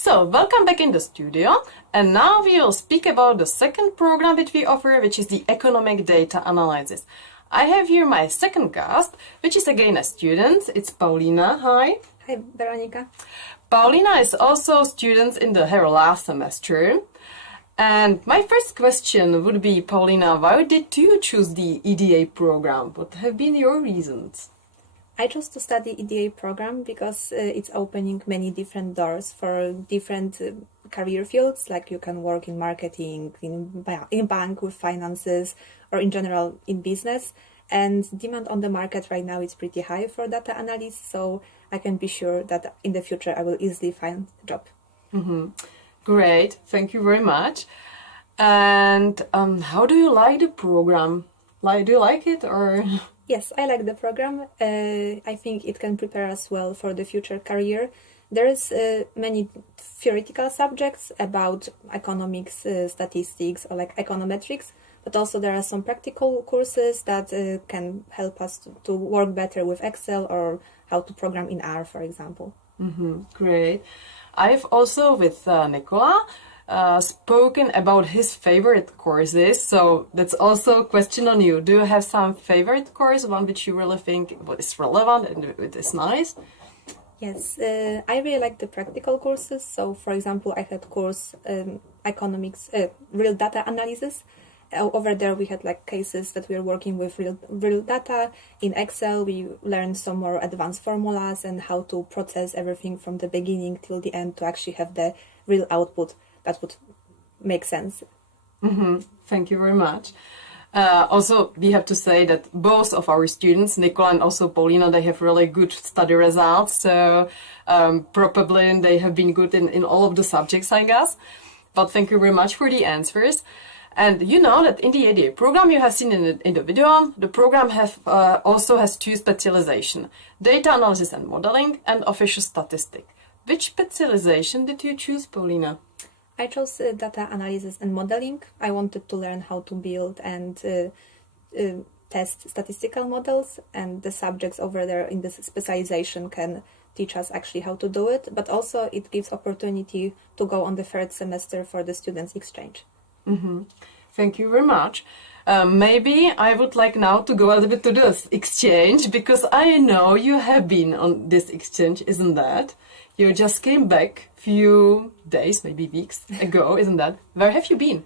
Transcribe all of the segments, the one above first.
So, welcome back in the studio, and now we will speak about the second program that we offer, which is the economic data analysis. I have here my second guest, which is again a student. It's Paulina. Hi. Hi, Veronica. Paulina is also a student in her last semester. And my first question would be, Paulina, why did you choose the EDA program? What have been your reasons? I chose to study EDA program because it's opening many different doors for different career fields, like you can work in marketing, in bank with finances, or in general in business. And demand on the market right now is pretty high for data analysis, so I can be sure that in the future I will easily find a job. Mm-hmm. Great, thank you very much. And how do you like the program? Do you like it or? Yes, I like the program. I think it can prepare us well for the future career. There is many theoretical subjects about economics, statistics, or like econometrics, but also there are some practical courses that can help us to work better with Excel or how to program in R, for example. Mm-hmm. Great. I've also with Nicola spoken about his favorite courses, so that's also a question on you. Do you have some favorite course, one which you really think is relevant and it is nice? Yes, I really like the practical courses. So, for example, I had course economics, real data analysis. Over there we had like cases that we are working with real data. In Excel we learned some more advanced formulas and how to process everything from the beginning till the end to actually have the real output that would make sense. Mm-hmm. Thank you very much. Also, we have to say that both of our students, Nicola and also Paulina, they have really good study results. So probably they have been good in all of the subjects, I guess. But thank you very much for the answers. And you know that in the EDA program you have seen in the video, the program also has two specializations: data analysis and modeling and official statistics. Which specialization did you choose, Paulina? I chose data analysis and modeling. I wanted to learn how to build and test statistical models, and the subjects over there in this specialization can teach us actually how to do it, but also it gives opportunity to go on the third semester for the students' exchange. Mm-hmm. Thank you very much. Maybe I would like now to go a little bit to this exchange, because I know you have been on this exchange, isn't that? You just came back few days, maybe weeks ago, isn't that? Where have you been?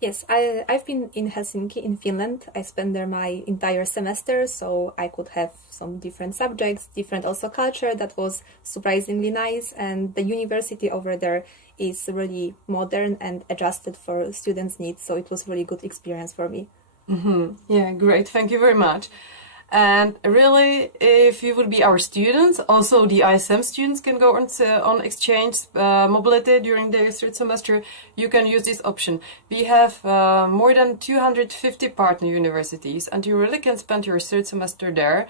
Yes, I've been in Helsinki, in Finland. I spent there my entire semester, so I could have some different subjects, different also culture that was surprisingly nice. And the university over there is really modern and adjusted for students' needs, so it was a really good experience for me. Mm-hmm. Yeah, great. Thank you very much. And really, if you would be our students, also the ISM students can go on exchange mobility during their third semester. You can use this option. We have more than 250 partner universities, and you really can spend your third semester there.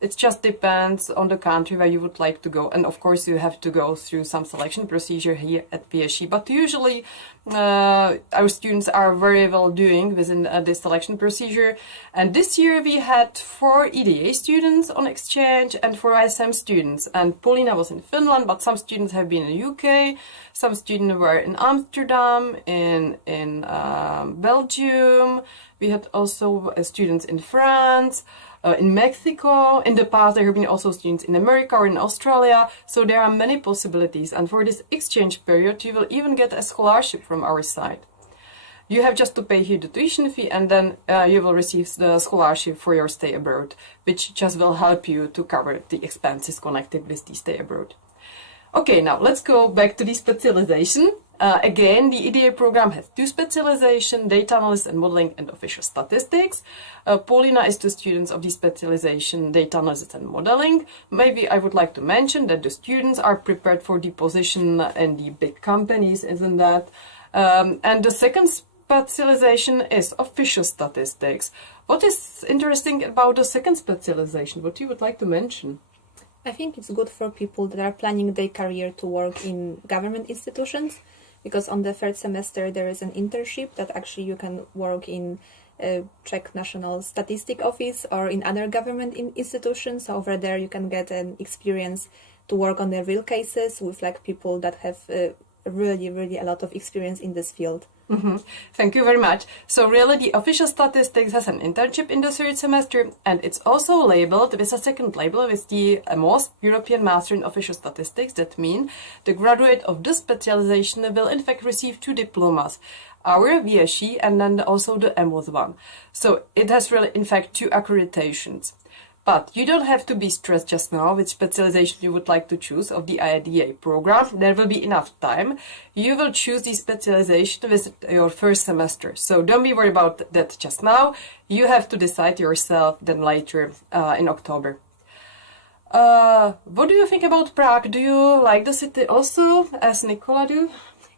It just depends on the country where you would like to go, and of course you have to go through some selection procedure here at PSE. But usually our students are very well doing within this selection procedure. And this year we had 4 EDA students on exchange and 4 ISM students. And Paulina was in Finland, but some students have been in the UK, some students were in Amsterdam, in Belgium. We had also students in France. In Mexico. In the past there have been also students in America or in Australia, so there are many possibilities, and for this exchange period you will even get a scholarship from our side. You have just to pay here the tuition fee, and then you will receive the scholarship for your stay abroad, which just will help you to cover the expenses connected with the stay abroad. Okay, now let's go back to the specialization. Again, the EDA program has 2 specializations: data analysis and modeling and official statistics. Paulina is the student of the specialization data analysis and modeling. Maybe I would like to mention that the students are prepared for the position in the big companies, isn't that? And the second specialization is official statistics. What is interesting about the second specialization? What you would like to mention? I think it's good for people that are planning their career to work in government institutions, because on the third semester there is an internship that actually you can work in Czech National Statistic Office or in other government institutions. So over there you can get an experience to work on the real cases with like people that have really a lot of experience in this field. Thank you very much. So really the official statistics has an internship in the third semester, and it's also labeled with a second label with the most European Master in Official Statistics. That means the graduate of this specialization will in fact receive 2 diplomas, our VSE and then also the MOS one. So it has really in fact 2 accreditations. But you don't have to be stressed just now which specialization you would like to choose of the IDA program. There will be enough time. You will choose the specialization with your first semester. So don't be worried about that just now. You have to decide yourself then later in October. What do you think about Prague? Do you like the city also, as Nicola do?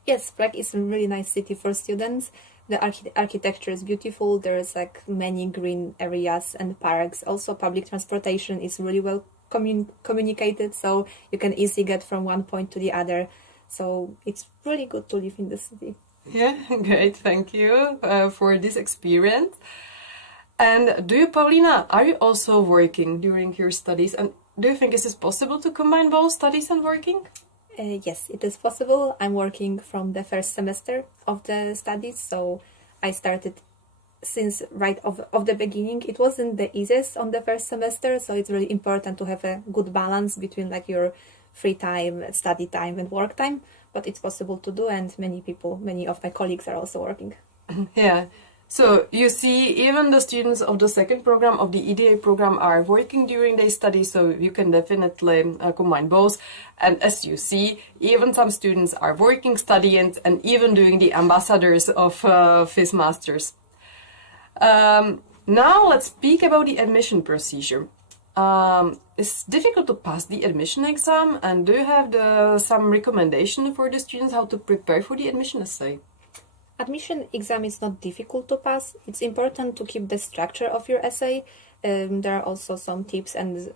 Yes, Prague is a really nice city for students. The architecture is beautiful. There's like many green areas and parks. Also, public transportation is really well communicated, so you can easily get from one point to the other. So it's really good to live in the city. Yeah, great. Thank you for this experience. And do you, Paulina, are you also working during your studies? And do you think this is possible to combine both studies and working? Yes, it is possible. I'm working from the first semester of the studies, so I started since right of the beginning. It wasn't the easiest on the first semester, so it's really important to have a good balance between like your free time, study time and work time, but it's possible to do, and many of my colleagues are also working. Yeah. So you see, even the students of the second program of the EDA program are working during their studies, so you can definitely combine both. And as you see, even some students are working, studying, and even doing the ambassadors of FIS Masters. Now let's speak about the admission procedure. It's difficult to pass the admission exam, and do you have some recommendation for the students how to prepare for the admission essay? Admission exam is not difficult to pass. It's important to keep the structure of your essay. There are also some tips and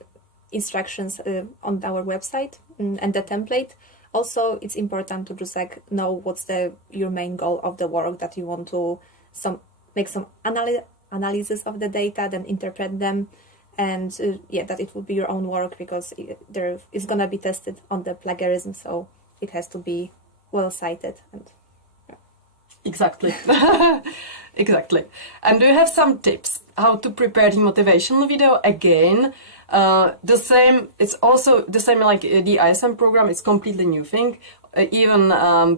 instructions on our website and the template. Also, it's important to just like know what's your main goal of the work, that you want to make some analysis of the data, then interpret them, and yeah, that it will be your own work, because it's gonna be tested on the plagiarism, so it has to be well cited and. Exactly. Exactly. And do you have some tips how to prepare the motivational video? Again, it's also the same like the ISM program. It's completely new thing. Even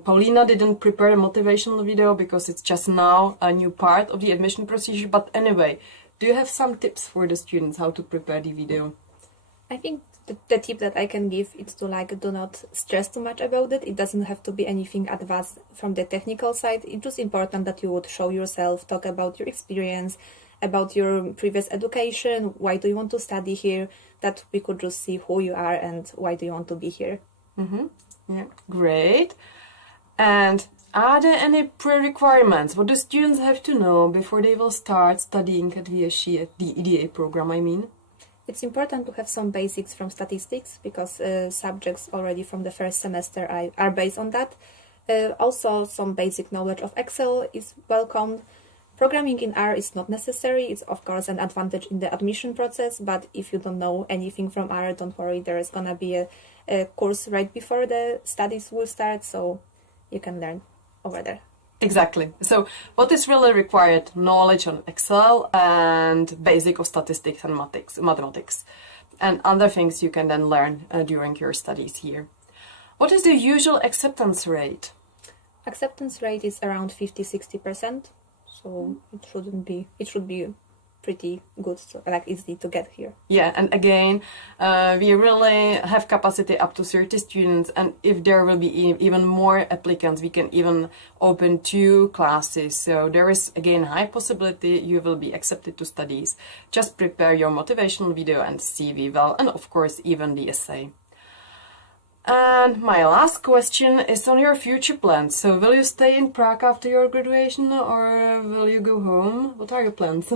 Paulina didn't prepare a motivational video because it's just now a new part of the admission procedure. But anyway, do you have some tips for the students how to prepare the video? I think the tip that I can give is to like do not stress too much about it. It doesn't have to be anything advanced from the technical side. It's just important that you would show yourself, talk about your experience, about your previous education, why do you want to study here, that we could just see who you are and why do you want to be here. Yeah, great. And are there any pre-requirements? What do students have to know before they will start studying at VSE, at the EDA program, I mean? It's important to have some basics from statistics, because subjects already from the first semester are based on that. Also, some basic knowledge of Excel is welcomed. Programming in R is not necessary. It's of course an advantage in the admission process, but if you don't know anything from R, don't worry, there is gonna be a course right before the studies will start, so you can learn over there. Exactly. So what is really required? Knowledge on Excel and basic of statistics and mathematics. And other things you can then learn during your studies here. What is the usual acceptance rate? Acceptance rate is around 50–60%. So it should be pretty good, so like easy to get here. Yeah, and again, we really have capacity up to 30 students, and if there will be even more applicants, we can even open 2 classes. So there is again high possibility you will be accepted to studies. Just prepare your motivational video and CV well, and of course even the essay. And my last question is on your future plans. So will you stay in Prague after your graduation, or will you go home? What are your plans?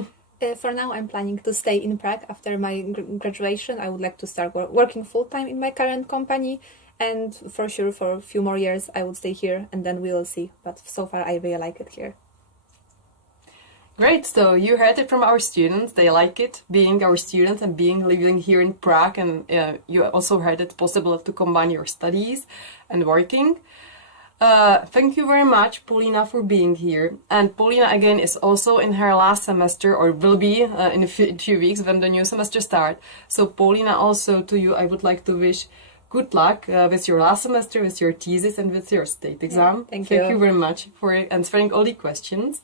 For now, I'm planning to stay in Prague after my graduation. I would like to start working full-time in my current company, and for sure for a few more years I would stay here, and then we will see. But so far I really like it here. Great, so you heard it from our students. They like it, being our students and living here in Prague, and you also heard it's possible to combine your studies and working. Thank you very much, Paulina, for being here. And Paulina, again, is also in her last semester, or will be in a few weeks when the new semester starts. So, Paulina, also to you, I would like to wish good luck with your last semester, with your thesis, and with your state exam. Yeah, thank you very much for answering all the questions.